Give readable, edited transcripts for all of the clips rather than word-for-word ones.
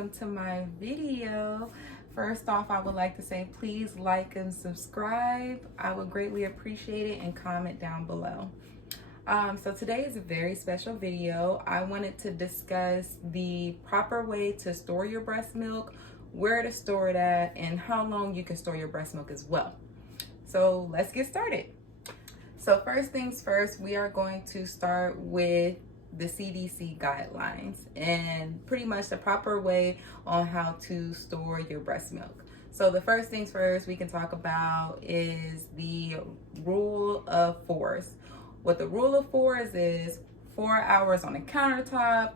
welcome to my video. First off, I would like to say please like and subscribe. I would greatly appreciate it, and comment down below. So today is a very special video. I wanted to discuss the proper way to store your breast milk, where to store it at, and how long you can store your breast milk as well. So let's get started. So first things first, we are going to start with the CDC guidelines and pretty much the proper way on how to store your breast milk. So the first things first we can talk about is the rule of fours. What the rule of fours is 4 hours on the countertop,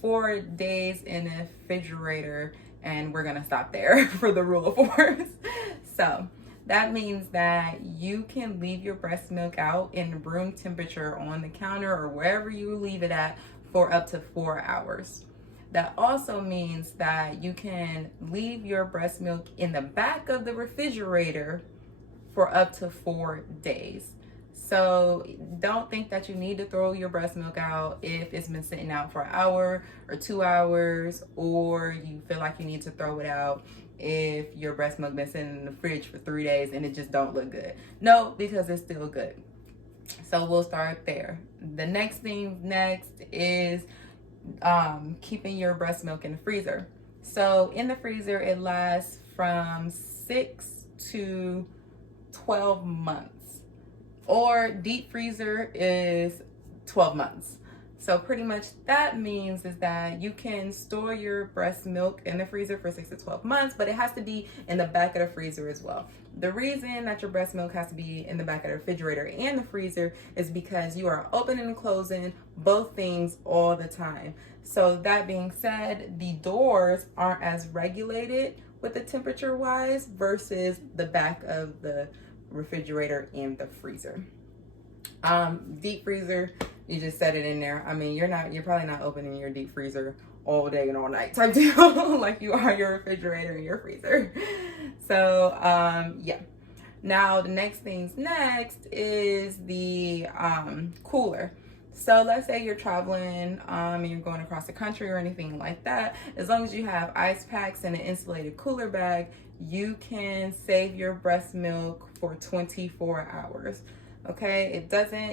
4 days in the refrigerator, and we're gonna stop there for the rule of fours. So that means that you can leave your breast milk out in room temperature on the counter or wherever you leave it at for up to 4 hours. That also means that you can leave your breast milk in the back of the refrigerator for up to 4 days. So don't think that you need to throw your breast milk out if it's been sitting out for an hour or 2 hours, or you feel like you need to throw it out if your breast milk been sitting in the fridge for 3 days and it just don't look good. No, because it's still good. So we'll start there. The next thing is keeping your breast milk in the freezer. So in the freezer, it lasts from 6 to 12 months. Or deep freezer is 12 months. So pretty much that means is that you can store your breast milk in the freezer for 6 to 12 months, but it has to be in the back of the freezer as well. The reason that your breast milk has to be in the back of the refrigerator and the freezer is because you are opening and closing both things all the time. So that being said, the doors aren't as regulated with the temperature wise versus the back of the refrigerator and the freezer. Deep freezer, you just set it in there. I mean, you're probably not opening your deep freezer all day and all night type deal like you are your refrigerator and your freezer. So yeah. Now the next is the cooler. So let's say you're traveling and you're going across the country or anything like that. As long as you have ice packs and an insulated cooler bag, you can save your breast milk for 24 hours. Okay,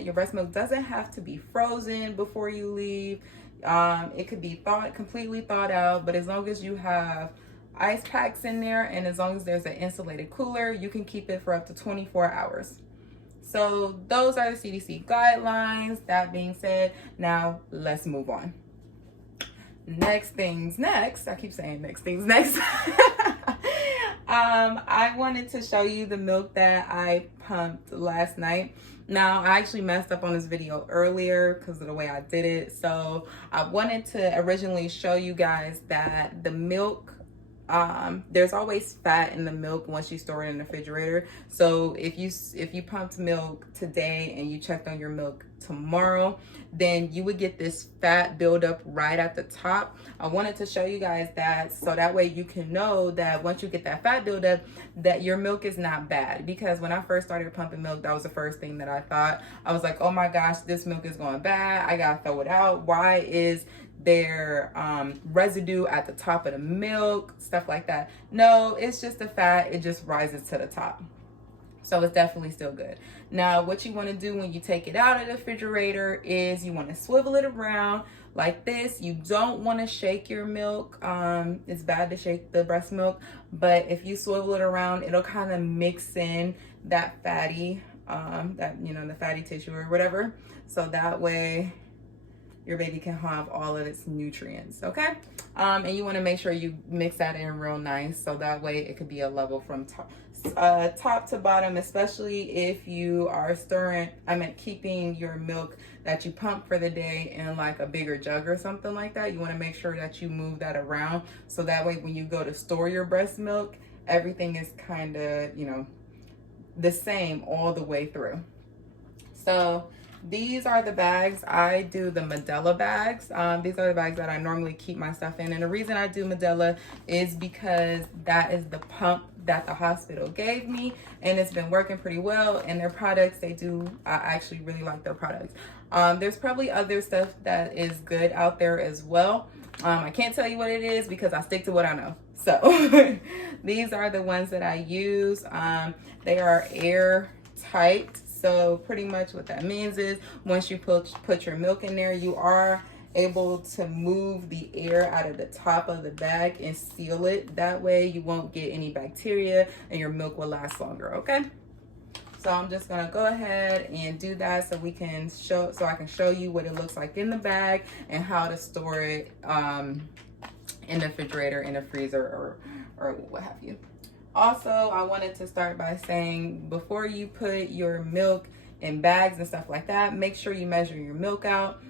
your breast milk doesn't have to be frozen before you leave. It could be completely thawed out, but as long as you have ice packs in there and as long as there's an insulated cooler, you can keep it for up to 24 hours. So those are the CDC guidelines. That being said, now let's move on. Next. I keep saying next things next. I wanted to show you the milk that I pumped last night. Now, I actually messed up on this video earlier because of the way I did it. So I wanted to originally show you guys that the milk, there's always fat in the milk once you store it in the refrigerator. So if you pumped milk today and you checked on your milk tomorrow, then you would get this fat buildup right at the top. I wanted to show you guys that so that way you can know that once you get that fat buildup, that your milk is not bad. Because when I first started pumping milk, that was the first thing that I thought. I was like, oh my gosh, this milk is going bad. I gotta throw it out. Why is there residue at the top of the milk, stuff like that? No, it's just the fat. It just rises to the top. So it's definitely still good. Now, what you want to do when you take it out of the refrigerator is you want to swivel it around like this. You don't want to shake your milk. It's bad to shake the breast milk, but if you swivel it around, it'll kind of mix in that fatty, the fatty tissue or whatever. So that way your baby can have all of its nutrients, okay? And you want to make sure you mix that in real nice so that way it could be a level from top to bottom, especially if you are keeping your milk that you pump for the day in like a bigger jug or something like that. You want to make sure that you move that around so that way when you go to store your breast milk, everything is kind of, the same all the way through. So these are the bags. I do the Medela bags. These are the bags that I normally keep my stuff in. And the reason I do Medela is because that is the pump that the hospital gave me, and it's been working pretty well. And their products, I actually really like their products. There's probably other stuff that is good out there as well. I can't tell you what it is because I stick to what I know. So these are the ones that I use. They are airtight. So pretty much what that means is once you put your milk in there, you are able to move the air out of the top of the bag and seal it. That way you won't get any bacteria and your milk will last longer, okay? So I'm just gonna go ahead and do that so I can show you what it looks like in the bag and how to store it in the refrigerator, in the freezer, or what have you. Also, I wanted to start by saying before you put your milk in bags and stuff like that, make sure you measure your milk out.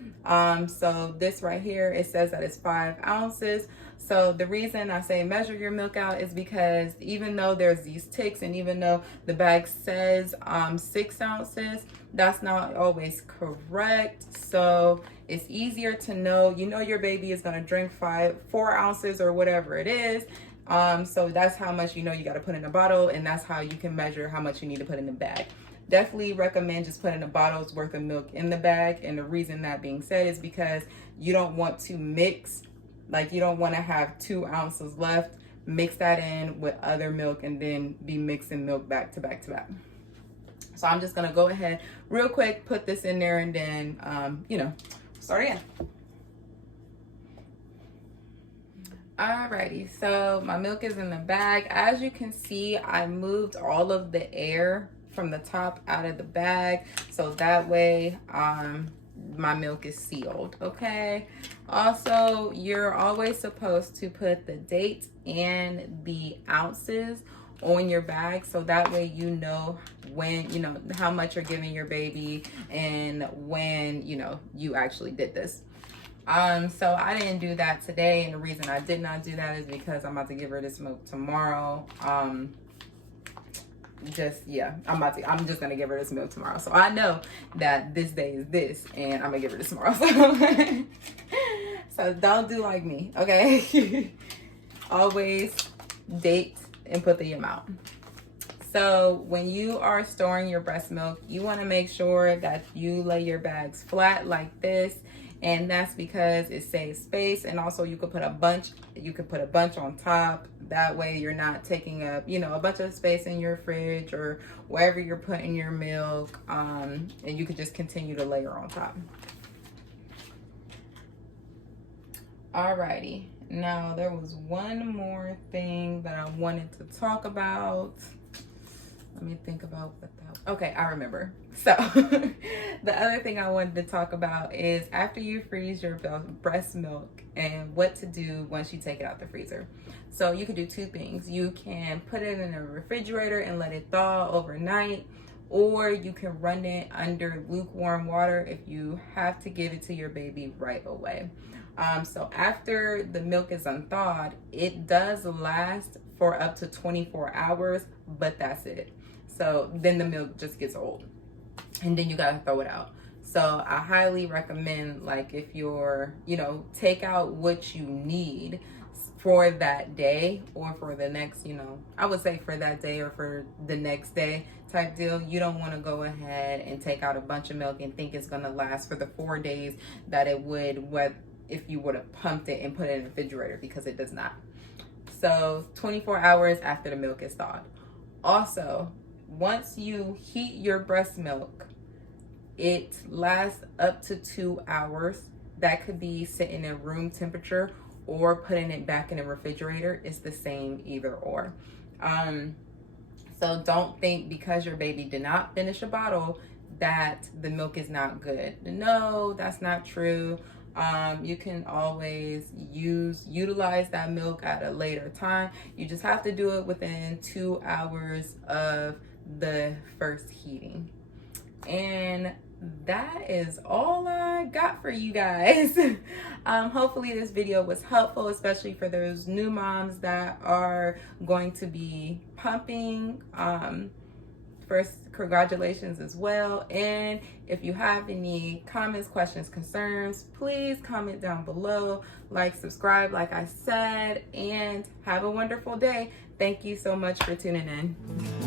So this right here, it says that it's 5 ounces. So the reason I say measure your milk out is because even though there's these ticks and even though the bag says 6 ounces, that's not always correct. So it's easier to know, your baby is going to drink 4 ounces or whatever it is. So that's how much you got to put in a bottle, and that's how you can measure how much you need to put in the bag. Definitely recommend just putting a bottle's worth of milk in the bag. And the reason that being said is because you don't want to mix, like you don't want to have 2 ounces left, mix that in with other milk and then be mixing milk back to back to back. So I'm just going to go ahead real quick, put this in there, and then, start again. Alrighty, so my milk is in the bag. As you can see, I moved all of the air from the top out of the bag, so that way my milk is sealed, okay? Also, you're always supposed to put the date and the ounces on your bag, so that way when how much you're giving your baby and when you actually did this. So I didn't do that today, and the reason I did not do that is because I'm about to give her this milk tomorrow. I'm just gonna give her this milk tomorrow. So I know that this day is this, and I'm gonna give her this tomorrow. So don't do like me, okay? Always date and put the amount. So when you are storing your breast milk, you want to make sure that you lay your bags flat like this. And that's because it saves space, and also you could put a bunch on top. That way you're not taking up a bunch of space in your fridge or wherever you're putting your milk, and you could just continue to layer on top. Alrighty, now there was one more thing that I wanted to talk about. Let me think about what that was. Okay, I remember. So the other thing I wanted to talk about is after you freeze your breast milk and what to do once you take it out the freezer. So you can do 2 things. You can put it in a refrigerator and let it thaw overnight, or you can run it under lukewarm water if you have to give it to your baby right away. So after the milk is unthawed, it does last for up to 24 hours, but that's it. So then the milk just gets old and then you gotta throw it out. So I highly recommend, like, if you're, take out what you need for that day or for the next, I would say for that day or for the next day type deal. You don't want to go ahead and take out a bunch of milk and think it's gonna last for the 4 days that it would if you would have pumped it and put it in the refrigerator, because it does not. So 24 hours after the milk is thawed. Also, once you heat your breast milk, it lasts up to 2 hours. That could be sitting in room temperature or putting it back in a refrigerator. It's the same either or. So don't think because your baby did not finish a bottle that the milk is not good. No, that's not true. You can always utilize that milk at a later time. You just have to do it within 2 hours of the first heating. And that is all I got for you guys. Hopefully this video was helpful, especially for those new moms that are going to be pumping first congratulations as well. And if you have any comments, questions, concerns, please comment down below, like, subscribe, like I said, and have a wonderful day. Thank you so much for tuning in.